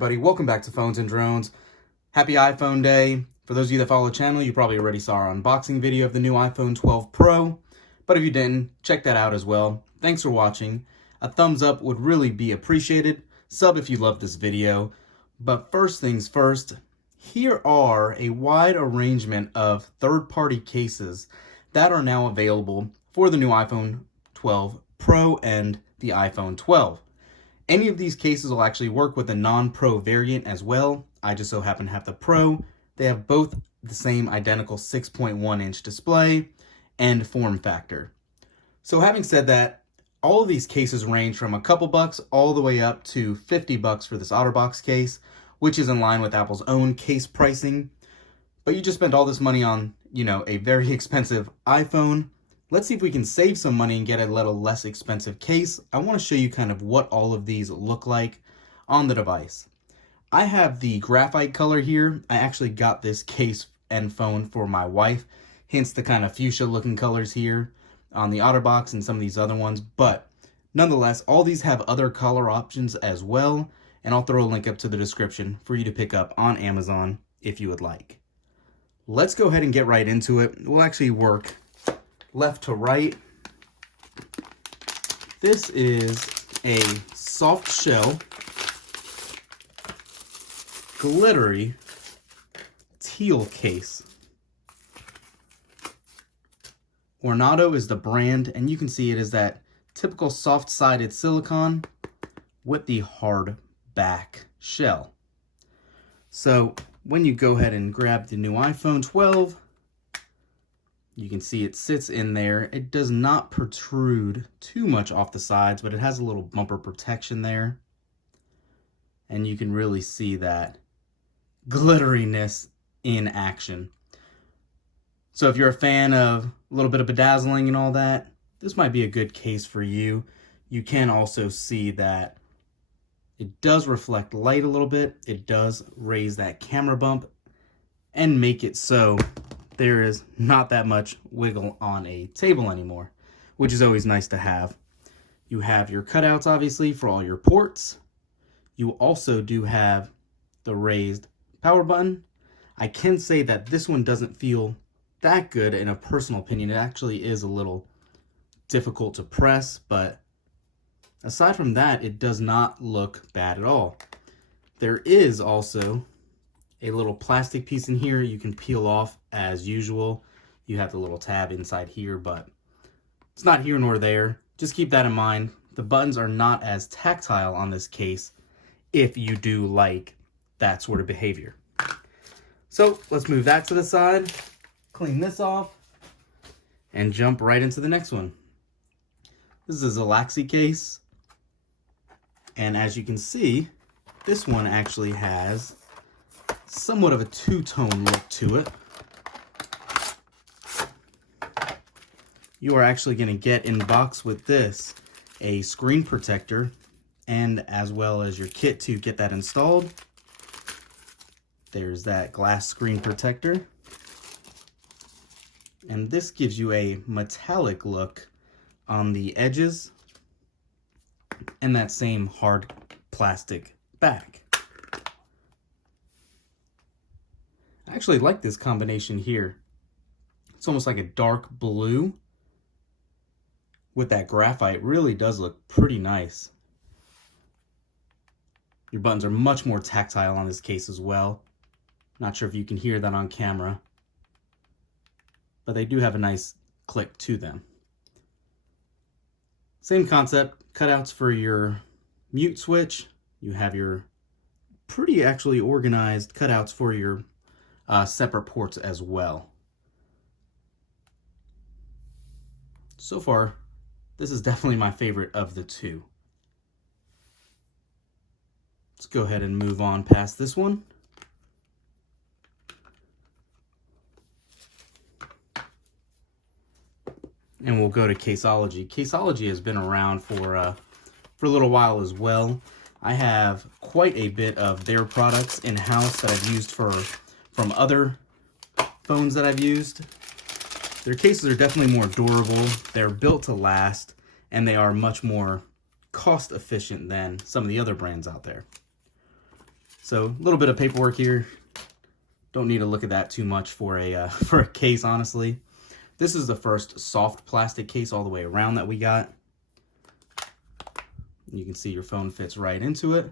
everybody? Welcome back to Phones and Drones. Happy iPhone Day. For those of you that follow the channel, you probably already saw our unboxing video of the new iPhone 12 Pro. But if you didn't, check that out as well. Thanks for watching. A thumbs up would really be appreciated. Sub if you love this video. But first things first, here are a wide arrangement of third-party cases that are now available for the new iPhone 12 Pro and the iPhone 12. Any of these cases will actually work with the non-Pro variant as well. I just so happen to have the Pro. They have both the same identical 6.1-inch display and form factor. So having said that, all of these cases range from a couple bucks all the way up to $50 for this OtterBox case, which is in line with Apple's own case pricing. But you just spent all this money on, a very expensive iPhone. Let's see if we can save some money and get a little less expensive case. I want to show you kind of what all of these look like on the device. I have the graphite color here. I actually got this case and phone for my wife, hence the kind of fuchsia looking colors here on the OtterBox and some of these other ones. But nonetheless, all these have other color options as well, and I'll throw a link up to the description for you to pick up on Amazon if you would like. Let's go ahead and get right into it. We'll actually work left to right. This is a soft shell, glittery teal case. Ornato is the brand, and you can see it is that typical soft-sided silicone with the hard back shell. So when you go ahead and grab the new iPhone 12, you can see it sits in there. It does not protrude too much off the sides, but it has a little bumper protection there. And you can really see that glitteriness in action. So if you're a fan of a little bit of bedazzling and all that, this might be a good case for you. You can also see that it does reflect light a little bit. It does raise that camera bump and make it so there is not that much wiggle on a table anymore, which is always nice to have. You have your cutouts, obviously, for all your ports. You also do have the raised power button. I can say that this one doesn't feel that good in a personal opinion. It actually is a little difficult to press, but aside from that, it does not look bad at all. There is also a little plastic piece in here you can peel off as usual. You have the little tab inside here, but it's not here nor there. Just keep that in mind. The buttons are not as tactile on this case if you do like that sort of behavior. So let's move that to the side, clean this off, and jump right into the next one. This is a Laski case, and as you can see, this one actually has somewhat of a two-tone look to it. You are actually going to get in box with this a screen protector, and as well as your kit to get that installed. There's that glass screen protector, and this gives you a metallic look on the edges and that same hard plastic back. I actually like this combination here. It's almost like a dark blue with that graphite. Really does look pretty nice. Your buttons are much more tactile on this case as well. Not sure if you can hear that on camera, but they do have a nice click to them. Same concept, cutouts for your mute switch. You have your pretty actually organized cutouts for your separate ports as well. So far, this is definitely my favorite of the two. Let's go ahead and move on past this one. And we'll go to Caseology. Caseology has been around for a little while as well. I have quite a bit of their products in-house that I've used from other phones that I've used. Their cases are definitely more durable, they're built to last, and they are much more cost efficient than some of the other brands out there. So a little bit of paperwork here. Don't need to look at that too much for a case, honestly. This is the first soft plastic case all the way around that we got. You can see your phone fits right into it.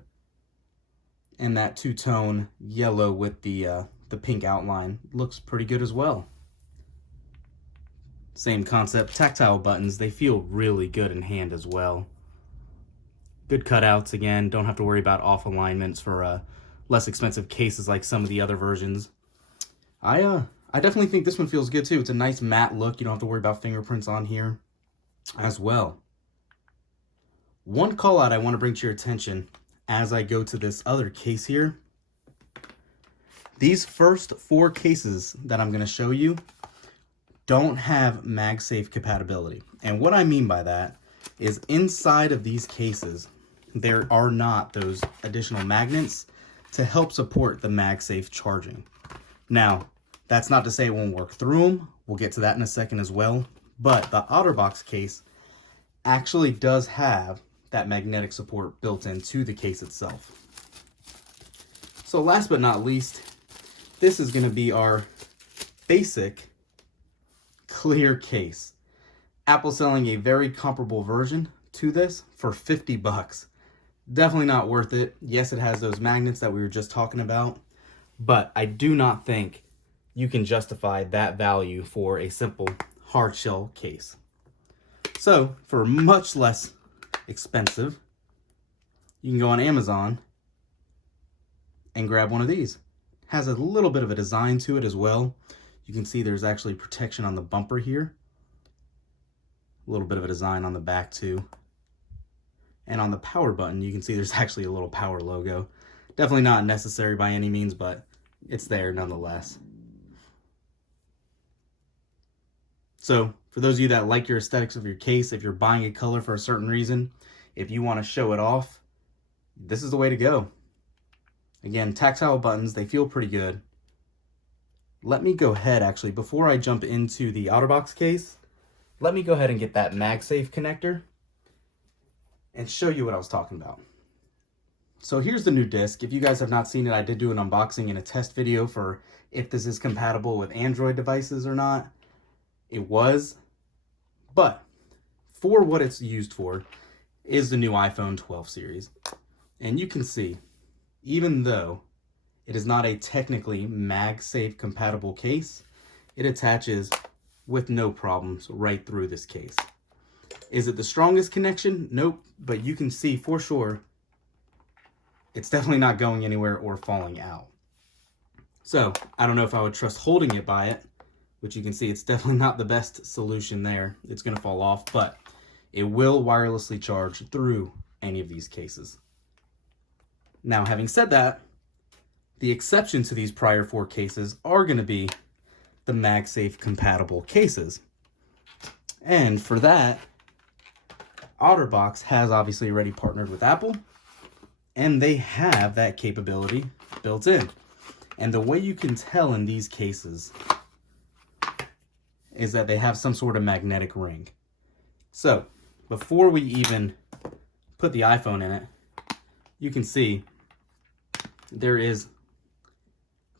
And that two-tone yellow with the pink outline looks pretty good as well. Same concept, tactile buttons. They feel really good in hand as well. Good cutouts again. Don't have to worry about off alignments for less expensive cases like some of the other versions. I definitely think this one feels good too. It's a nice matte look. You don't have to worry about fingerprints on here as well. One call out I want to bring to your attention as I go to this other case here. These first 4 cases that I'm going to show you don't have MagSafe compatibility. And what I mean by that is inside of these cases, there are not those additional magnets to help support the MagSafe charging. Now, that's not to say it won't work through them. We'll get to that in a second as well. But the OtterBox case actually does have that magnetic support built into the case itself. So last but not least, this is going to be our basic clear case. Apple selling a very comparable version to this for 50 bucks. Definitely not worth it. Yes, it has those magnets that we were just talking about, but I do not think you can justify that value for a simple hard shell case. So for much less expensive, you can go on Amazon and grab one of these. Has a little bit of a design to it as well. You can see there's actually protection on the bumper here. A little bit of a design on the back too. And on the power button, you can see there's actually a little power logo. Definitely not necessary by any means, but it's there nonetheless. So for those of you that like your aesthetics of your case, if you're buying a color for a certain reason, if you want to show it off, this is the way to go. Again, tactile buttons, they feel pretty good. Let me go ahead, actually, before I jump into the OtterBox case, let me go ahead and get that MagSafe connector and show you what I was talking about. So here's the new disc. If you guys have not seen it, I did do an unboxing and a test video for if this is compatible with Android devices or not. It was, but for what it's used for is the new iPhone 12 series. And you can see, even though it is not a technically MagSafe compatible case, it attaches with no problems right through this case. Is it the strongest connection? Nope, but you can see for sure it's definitely not going anywhere or falling out. So I don't know if I would trust holding it by it, which you can see it's definitely not the best solution there. It's going to fall off, but it will wirelessly charge through any of these cases. Now, having said that, the exception to these prior 4 cases are going to be the MagSafe compatible cases. And for that, OtterBox has obviously already partnered with Apple, and they have that capability built in. And the way you can tell in these cases is that they have some sort of magnetic ring. So before we even put the iPhone in it, you can see there is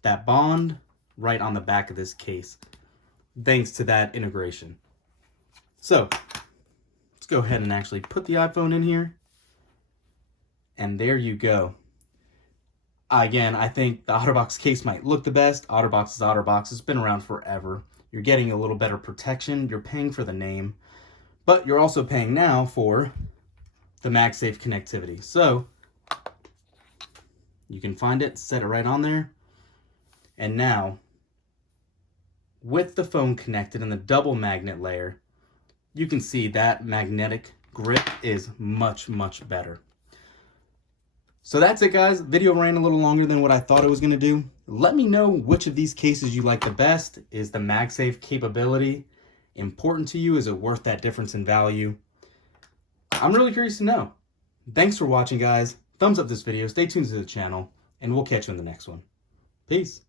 that bond right on the back of this case, thanks to that integration. So let's go ahead and actually put the iPhone in here. And there you go. Again, I think the OtterBox case might look the best. OtterBox is OtterBox. It's been around forever. You're getting a little better protection. You're paying for the name. But you're also paying now for the MagSafe connectivity. So you can find it, set it right on there. And now, with the phone connected and the double magnet layer, you can see that magnetic grip is much, much better. So that's it, guys. Video ran a little longer than what I thought it was going to do. Let me know which of these cases you like the best. Is the MagSafe capability important to you? Is it worth that difference in value? I'm really curious to know. Thanks for watching, guys. Thumbs up this video, stay tuned to the channel, and we'll catch you in the next one. Peace.